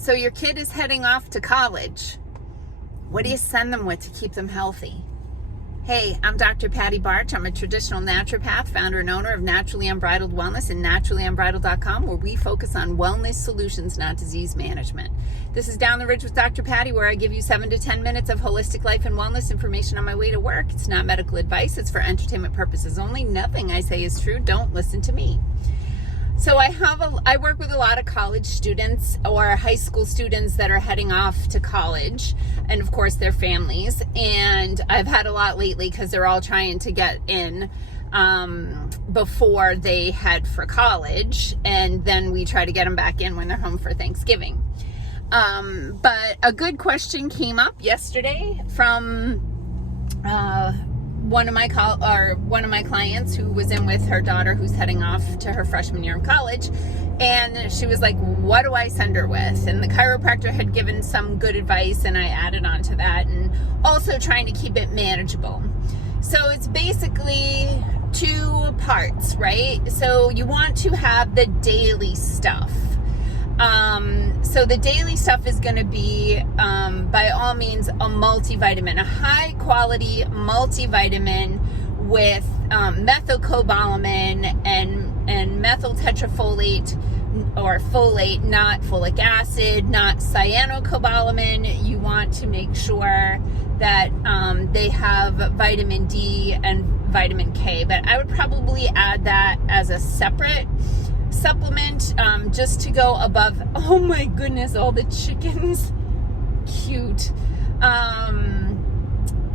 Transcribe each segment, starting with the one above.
So your kid is heading off to college. What do you send them with to keep them healthy? Hey, I'm Dr. Patty Barch. I'm a traditional naturopath, founder and owner of Naturally Unbridled Wellness and naturallyunbridled.com, where we focus on wellness solutions, not disease management. This is Down the Ridge with Dr. Patty, where I give you 7 to 10 minutes of holistic life and wellness information on my way to work. It's not medical advice. It's for entertainment purposes only. Nothing I say is true. Don't listen to me. So I work with a lot of college students or high school students that are heading off to college, and of course their families. And I've had a lot lately because they're all trying to get in before they head for college, and then we try to get them back in when they're home for Thanksgiving. But a good question came up yesterday from one of my clients who was in with her daughter who's heading off to her freshman year in college, and she was like, what do I send her with? And the chiropractor had given some good advice, and I added on to that, and also trying to keep it manageable. So it's basically 2 parts, right? So you want to have the daily stuff. So the daily stuff is going to be, by all means, a multivitamin, a high quality multivitamin with methylcobalamin and methyl tetrafolate or folate, not folic acid, not cyanocobalamin. You want to make sure that they have vitamin D and vitamin K, but I would probably add that as a separate supplement, just to go above. Oh my goodness, all the chickens, cute.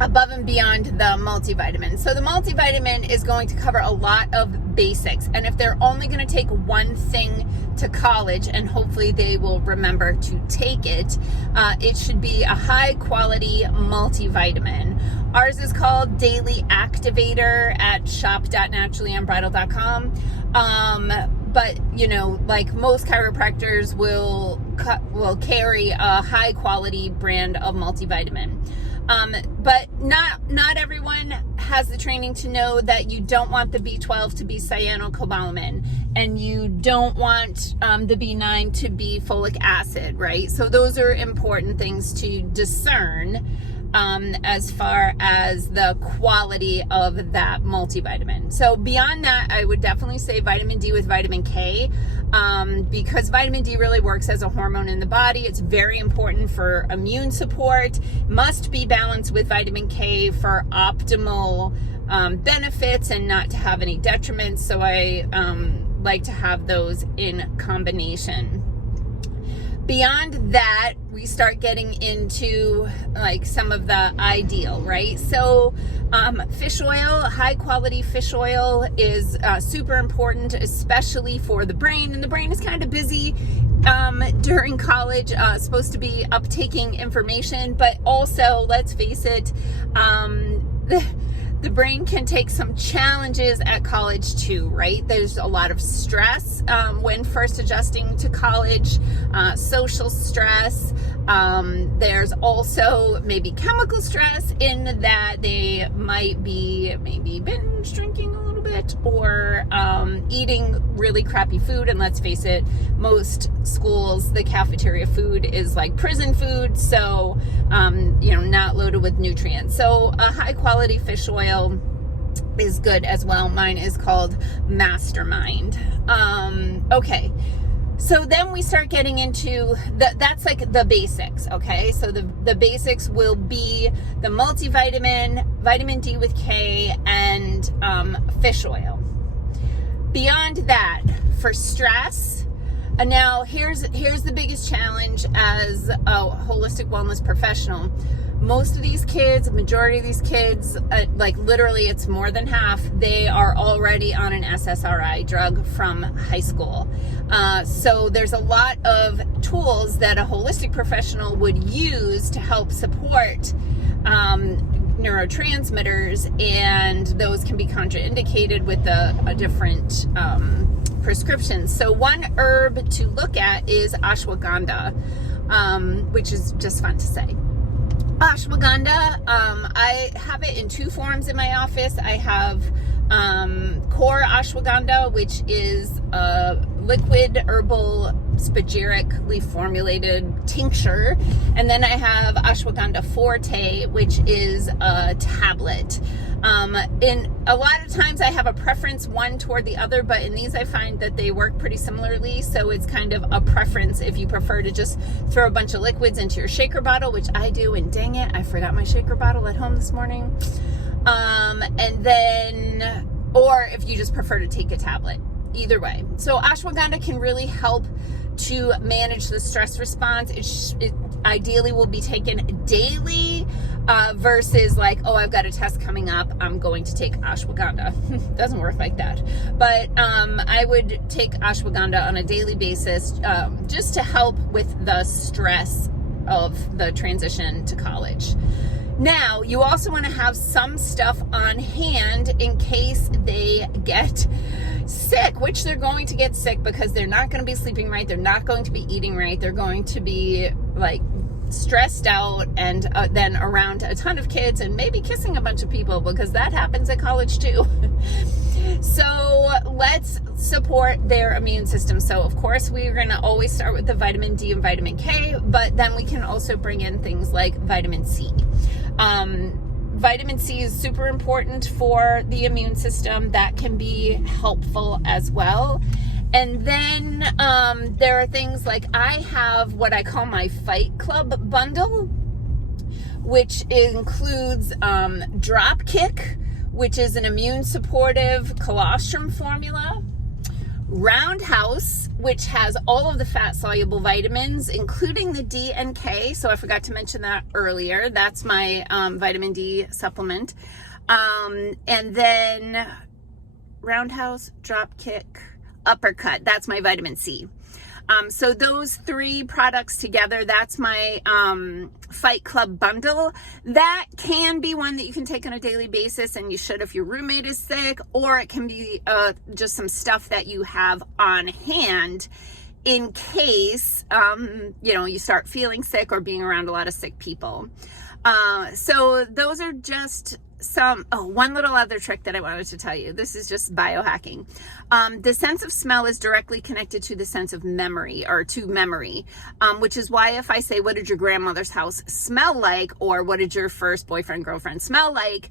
Above and beyond the multivitamin. So the multivitamin is going to cover a lot of basics, and if they're only going to take one thing to college, and hopefully they will remember to take it, it should be a high quality multivitamin. Ours is called Daily Activator at shop.naturallyunbridled.com. But you know, like most chiropractors will carry a high quality brand of multivitamin. But not everyone has the training to know that you don't want the B12 to be cyanocobalamin, and you don't want the B9 to be folic acid, right? So those are important things to discern as far as the quality of that multivitamin. So beyond that, I would definitely say vitamin D with vitamin K, because vitamin D really works as a hormone in the body. It's very important for immune support, must be balanced with vitamin K for optimal benefits and not to have any detriments. So I like to have those in combination. Beyond that, we start getting into like some of the ideal, right? So fish oil, high quality fish oil is super important, especially for the brain. And the brain is kind of busy during college, supposed to be uptaking information, but also, let's face it, the brain can take some challenges at college too, right? There's a lot of stress when first adjusting to college, social stress. There's also maybe chemical stress in that they might be maybe binge drinking a little bit, or eating really crappy food. And let's face it, most schools, the cafeteria food is like prison food, so not loaded with nutrients. So a high quality fish oil is good as well. Mine is called Mastermind. Okay, so then we start getting into that's like the basics. Okay, so the basics will be the multivitamin, vitamin D with K, and fish oil. Beyond that, for stress, now here's the biggest challenge as a holistic wellness professional. Most of these kids, majority of these kids, like literally it's more than half, they are already on an SSRI drug from high school. So there's a lot of tools that a holistic professional would use to help support neurotransmitters, and those can be contraindicated with a different prescription. So one herb to look at is ashwagandha, which is just fun to say. Ashwagandha, I have it in 2 forms in my office. I have core ashwagandha, which is a liquid herbal spagyrically formulated tincture. And then I have ashwagandha forte, which is a tablet. In a lot of times I have a preference one toward the other, but in these I find that they work pretty similarly. So it's kind of a preference if you prefer to just throw a bunch of liquids into your shaker bottle, which I do, and dang it, I forgot my shaker bottle at home this morning. And then, or if you just prefer to take a tablet, either way. So ashwagandha can really help to manage the stress response. It ideally will be taken daily versus like, oh, I've got a test coming up, I'm going to take ashwagandha. Doesn't work like that. But I would take ashwagandha on a daily basis just to help with the stress of the transition to college. Now, you also want to have some stuff on hand in case they get sick, which they're going to get sick because they're not going to be sleeping right. They're not going to be eating right. They're going to be like stressed out and then around a ton of kids and maybe kissing a bunch of people, because that happens at college too. So let's support their immune system. So of course we're going to always start with the vitamin D and vitamin K, but then we can also bring in things like vitamin C. Vitamin C is super important for the immune system. That can be helpful as well. And then there are things like I have what I call my Fight Club bundle, which includes Dropkick, which is an immune supportive colostrum formula, Roundhouse, which has all of the fat soluble vitamins, including the D and K. So I forgot to mention that earlier. That's my vitamin D supplement. And then Roundhouse, Dropkick, Uppercut. That's my vitamin C. So those three products together, that's my Fight Club bundle. That can be one that you can take on a daily basis, and you should if your roommate is sick, or it can be just some stuff that you have on hand in case, you start feeling sick or being around a lot of sick people. So those are just one little other trick that I wanted to tell you. This is just biohacking. The sense of smell is directly connected to the sense of memory, or to memory, which is why if I say, what did your grandmother's house smell like? Or what did your first boyfriend, girlfriend smell like?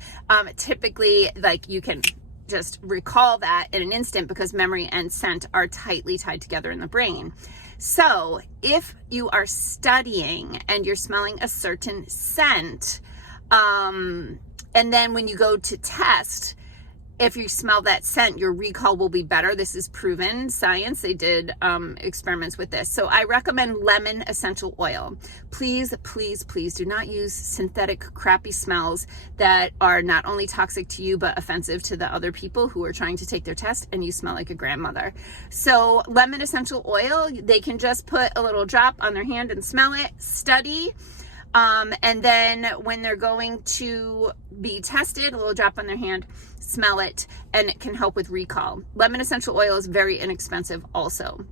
Typically, like, you can just recall that in an instant because memory and scent are tightly tied together in the brain. So if you are studying and you're smelling a certain scent, and then when you go to test, if you smell that scent, your recall will be better. This is proven science. They did experiments with this. So I recommend lemon essential oil. Please, please, please do not use synthetic crappy smells that are not only toxic to you, but offensive to the other people who are trying to take their test and you smell like a grandmother. So lemon essential oil, they can just put a little drop on their hand and smell it, study. And then when they're going to be tested, a little drop on their hand, smell it, and it can help with recall. Lemon essential oil is very inexpensive also.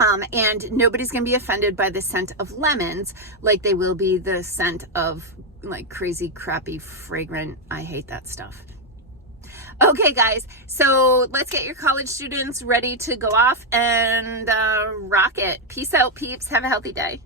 And nobody's going to be offended by the scent of lemons like they will be the scent of like crazy, crappy, fragrant, I hate that stuff. Okay, guys, so let's get your college students ready to go off and rock it. Peace out, peeps. Have a healthy day.